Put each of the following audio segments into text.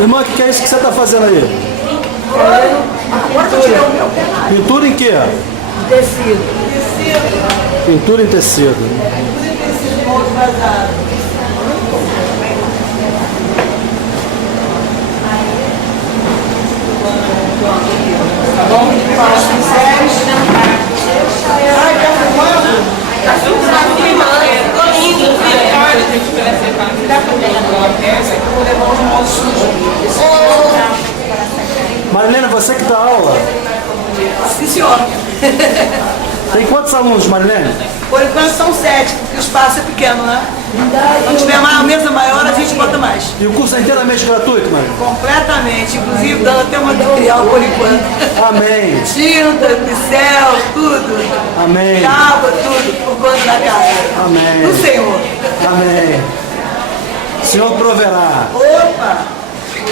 Irmã, o que é isso que você está fazendo aí? Pintura em quê? Tecido. Pintura em tecido. Tá bom? Fala os pincéis. Ai, tá filmando? Tá filmando. Ficou lindo, vou levar os moldes sujos. Marilene, você que dá aula? Sim, senhor. Tem quantos alunos, Marilene? Por enquanto são 7, porque o espaço é pequeno, né? Quando tiver uma mesa maior, a gente bota mais. E o curso é inteiramente gratuito, Marilene? Completamente, inclusive dando até material por enquanto. Amém. Tinta, pincel, tudo. Amém. Capa, tudo, por conta da casa. Amém. Do Senhor. Amém. O Senhor proverá. Opa!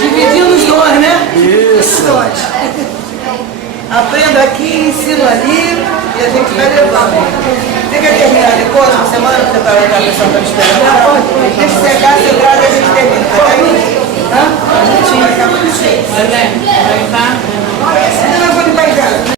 Dividindo os dons, né? Isso. Os dons. Aprendo aqui, ensino ali e a gente vai levando. Você quer terminar depois, uma semana, porque a pessoa está me esperando?